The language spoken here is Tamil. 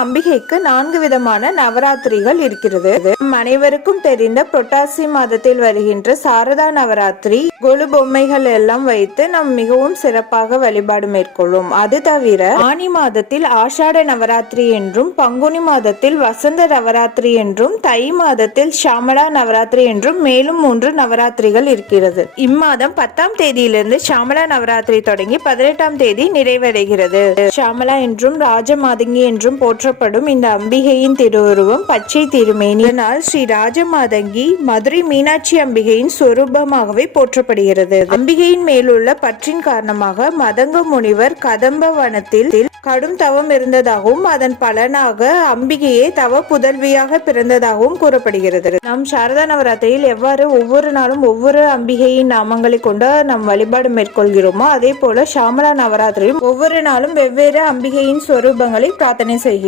அம்பிகைக்கு 4 விதமான நவராத்திரிகள் இருக்கிறது. அனைவருக்கும் தெரிந்த புரட்டாசி மாதத்தில் வருகின்ற சாரதா நவராத்திரி கொலு பொம்மைகள் எல்லாம் வைத்து நாம் மிகவும் சிறப்பாக வழிபாடு மேற்கொள்ளும். அது தவிர ஆனி மாதத்தில் ஆஷாட நவராத்திரி என்றும், பங்குனி மாதத்தில் வசந்த நவராத்திரி என்றும், தை மாதத்தில் ஷாமலா நவராத்திரி என்றும் மேலும் 3 நவராத்திரிகள் இருக்கிறது. இம்மாதம் 10ஆம் தேதியிலிருந்து ஷாமலா நவராத்திரி தொடங்கி 18ஆம் தேதி நிறைவடைகிறது. ஷாமலா என்றும் ராஜமாதங்கி என்றும் போற்றப்படும் இந்த அம்பிகையின் திருவுருவம் பச்சை திருமேனி. இதனால் ஸ்ரீ ராஜமாதங்கி மதுரை மீனாட்சி அம்பிகையின் சொரூபமாகவே போற்றப்படுகிறது. அம்பிகையின் மேலுள்ள பற்றின் காரணமாக மதங்க முனிவர் கதம்ப வனத்தில் கடும் தவம் இருந்ததாகவும் அதன் பலனாக அம்பிகையே தவ புதல்வியாக பிறந்ததாகவும் கூறப்படுகிறது. நாம் சாரதா நவராத்திரியில் எவ்வாறு ஒவ்வொரு நாளும் ஒவ்வொரு அம்பிகையின் நாமங்களை கொண்டு நாம் வழிபாடு மேற்கொள்கிறோமோ, அதே போல ஷாமலா நவராத்திரியும் ஒவ்வொரு நாளும் வெவ்வேறு அம்பிகையின் ஸ்வரூபங்களை பிரார்த்தனை